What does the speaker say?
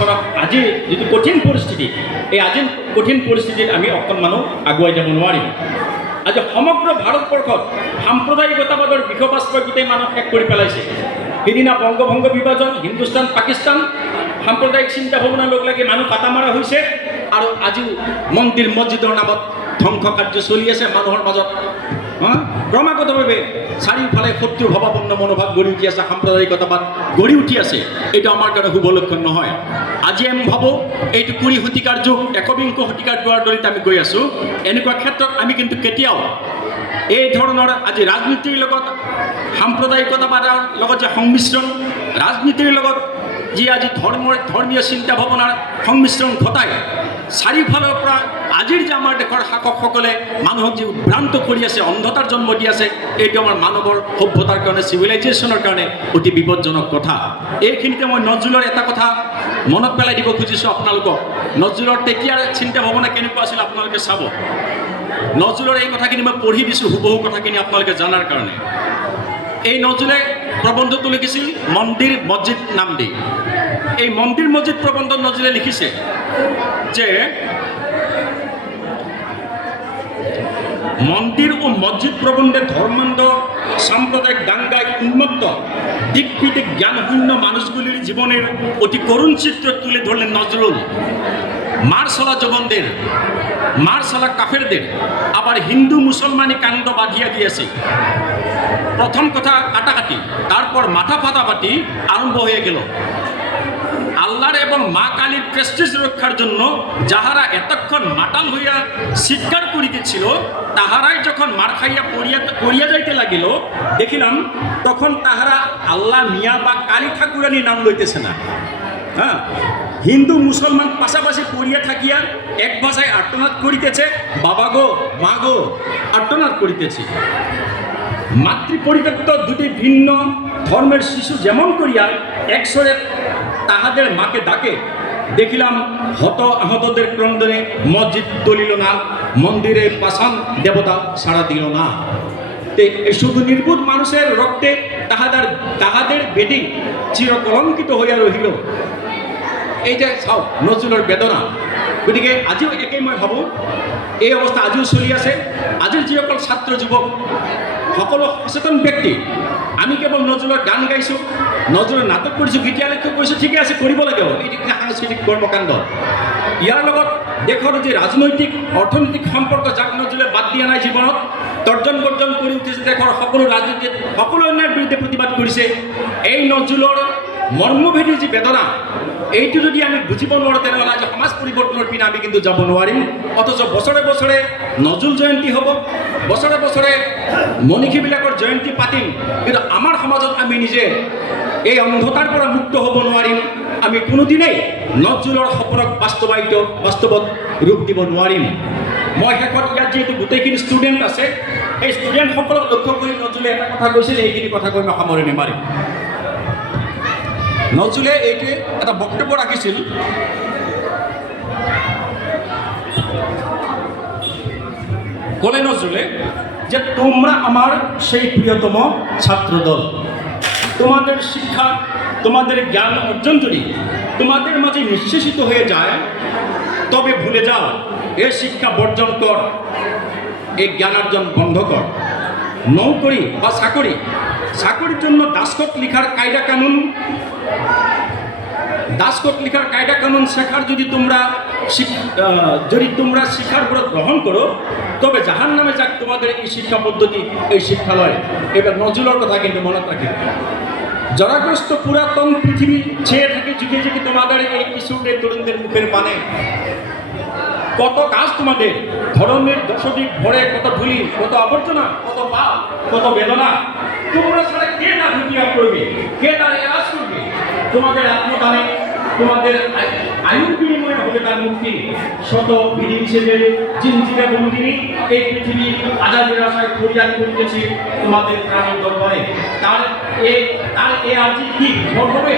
কৰক। আজি যিটো কঠিন পৰিস্থিতি, এই আজিৰ কঠিন পৰিস্থিতিত আমি অকণ মানুহ আগুৱাই যাব নোৱাৰিম। আজি সমগ্ৰ ভাৰতবৰ্ষত সাম্প্ৰদায়িকতাবাদৰ বিষবাস্পই গোটেই মানুহ শেষ কৰি পেলাইছে। সিদিনা বংগভংগ বিভাজন, হিন্দুস্তান পাকিস্তান, সাম্প্ৰদায়িক চিন্তা ভাৱনাৰ লগ লাগি মানুহ কাটা মাৰা হৈছে। আৰু আজিও মন্দিৰ মছজিদৰ নামত ধ্বংস কাৰ্য চলি আছে মানুহৰ মাজত। ক্ৰমাগতভাৱে চাৰিওফালে শত্ৰু ভাৱাপন্ন মনোভাৱ গঢ়ি উঠি আছে, সাম্প্ৰদায়িকতাবাদ গঢ়ি উঠি আছে। এইটো আমাৰ কাৰণে শুভ লক্ষণ নহয়। আজি আমি ভাবোঁ এইটো 20 শতিকাৰ যুগ, 21 শতিকাৰ যোৱাৰ দৰে আমি গৈ আছোঁ। এনেকুৱা ক্ষেত্ৰত আমি কিন্তু কেতিয়াও এই ধৰণৰ আজি ৰাজনীতিৰ লগত সাম্প্ৰদায়িকতাবাদৰ লগত যে সংমিশ্ৰণ, ৰাজনীতিৰ লগত যি আজি ধৰ্মীয় চিন্তা ভাৱনাৰ সংমিশ্ৰণ ঘটায়, চাৰিওফালৰ পৰা আজিৰ যে আমাৰ দেশৰ শাসকসকলে মানুহক যি ভ্ৰান্ত কৰি আছে, অন্ধতাৰ জন্ম দি আছে, এইটো আমাৰ মানৱৰ সভ্যতাৰ কাৰণে, চিভিলাইজেশ্যনৰ কাৰণে অতি বিপদজনক কথা। এইখিনিতে মই নজৰুলৰ এটা কথা মনত পেলাই দিব খুজিছোঁ আপোনালোকক। নজৰুলৰ তেতিয়াৰ চিন্তা ভাৱনা কেনেকুৱা আছিল আপোনালোকে চাব। নজৰুলৰ এই কথাখিনি মই পঢ়ি দিছোঁ, হুবহু কথাখিনি আপোনালোকে জনাৰ কাৰণে। এই নজৰুলে প্ৰবন্ধটো লিখিছিল মন্দিৰ মছজিদ নাম দি। এই মন্দিৰ মছজিদ প্ৰবন্ধ নজৰুলে লিখিছে যে মন্দির ও মসজিদ প্রবন্ধে ধর্মান্ধ সাম্প্রদায়িক দাঙ্গায় উন্মত্ত দিকভিত্তিক জ্ঞানশূন্য মানুষগুলির জীবনের অতি করুণ চিত্র তুলে ধরলেন নজরুল। মারসলা জবনদের, মারসলা কাফেরদের আবার হিন্দু মুসলমানি কাণ্ড বাঁধিয়া দিয়েছে। প্রথম কথা কাটাকাটি, তারপর মাথা ফাটাফাটি আরম্ভ হয়ে গেল। আল্লাহর এবং মা কালীর প্রেস্টিজ রক্ষার জন্য যাহারা এতক্ষণ মাতাল হইয়া চিৎকার করিতেছিল, তাহারাই যখন মার খাইয়া পড়িয়া যাইতে লাগিল, দেখিলাম তখন তাহারা আল্লাহ মিয়া বা কালী ঠাকুরানী নাম লইতেছে না। হ্যাঁ, হিন্দু মুসলমান পাশাপাশি পড়িয়া থাকিয়া এক ভাষায় আর্তনাদ করিতেছে, বাবা গো মা গো আর্তনাদ করিতেছে। মাতৃপরিত্যক্ত দুটি ভিন্ন ধর্মের শিশু যেমন করিয়া একসরে তাহাদের মাকে ডাকে, দেখিলাম হত আহতদের ক্রন্দনে মসজিদ দলিল না, মন্দিরে পাষাণ দেবতা সাড়া দিল না। শুধু নির্বুধ মানুষের রক্তে তাহাদের বেদি চিরকলঙ্কিত হইয়া রহিল। এইটা চাও নজরুলের বেদনা। গতিকে আজিও একেই মই ভাবোঁ এই অৱস্থা আজিও চলি আছে। আজিৰ যিসকল ছাত্ৰ যুৱক সকলো সচেতন ব্যক্তি, আমি কেৱল নজৰুলৰ গান গাইছোঁ, নজৰুলৰ নাটক কৰিছোঁ, গীতালেখ্য কৰিছোঁ, ঠিকে আছে, কৰিব লাগিব, এইটো সাংস্কৃতিক কৰ্মকাণ্ড। ইয়াৰ লগত দেশৰ যি ৰাজনৈতিক অৰ্থনৈতিক সম্পৰ্ক, যাক নজৰুলে বাদ দিয়া নাই জীৱনত, তৰ্জন গৰ্জন কৰি উঠিছে, দেশৰ সকলো ৰাজনীতিত সকলো অন্যায়ৰ বিৰুদ্ধে প্ৰতিবাদ কৰিছে। এই নজৰুলৰ মৰ্মভেদী যি বেদনা, এইটো যদি আমি বুজিব নোৱাৰোঁ, তেনেহ'লে আজি সমাজ পৰিৱৰ্তনৰ পিনে আমি কিন্তু যাব নোৱাৰিম। অথচ বছৰে বছৰে নজৰুল জয়ন্তী হ'ব, বছৰে বছৰে মনীষীবিলাকৰ জয়ন্তী পাতিম, কিন্তু আমাৰ সমাজত আমি নিজে এই অন্ধতাৰ পৰা মুক্ত হ'ব নোৱাৰিম। আমি কোনোদিনেই নজৰুলৰ সপোনক বাস্তৱত ৰূপ দিব নোৱাৰিম। মই শেষত ইয়াত যিহেতু গোটেইখিনি ষ্টুডেণ্ট আছে, এই ষ্টুডেণ্টসকলক লক্ষ্য কৰি নজৰুলে এটা কথা কৈছিল, এইখিনি কথা কৈ মই সামৰণি মাৰিম। নজরুলে এইটোৱে এটা বক্তব্য রাখিছিল, কলে নজরুলে যে তোমরা আমার সেই প্রিয়তম ছাত্রদল, তোমাদের শিক্ষা, তোমাদের জ্ঞান অর্জন যদি তোমাদের মাঝে নিঃশেষিত হয়ে যায়, তবে ভুলে যাও এ শিক্ষা বর্জন কর, এই জ্ঞান অর্জন বন্ধ কর। নৌকরি বা চাকরির জন্য দাসকট লিখার কায়দা কানুন শেখার যদি তোমরা শিক্ষার উপর গ্রহণ করো, তবে জাহান নামে যাক তোমাদের এই শিক্ষা পদ্ধতি, এই শিক্ষালয়। এবার নজরুলের কথা কিন্তু মনে রাখে। জরাগ্রস্ত পুরাতন পৃথিবী ছেয়ে থাকে যুগে যুগে তোমাদের এই কিশোরদের তরুণদের মুখের পানে। কত কাজ তোমাদের, ধর্মের দশদিক ভরে কত ধুলি, কত আবর্জনা, কত পাপ, কত বেদনা। তোমরা ছাড়া কে না দুনিয়া করবে, কে তার এলাজ করবে? তোমাদের আত্মদানে, তোমাদের আয়ুর বিনিময়ে হবে তার মুক্তি। শত বিধিনিষেধের জিনজিরে বন্দিনী এই পৃথিবী আজাদের আশায় ফরিয়াদ করিতেছে তোমাদের প্রাণীর দরবারে। তার এ আজি কি হবে?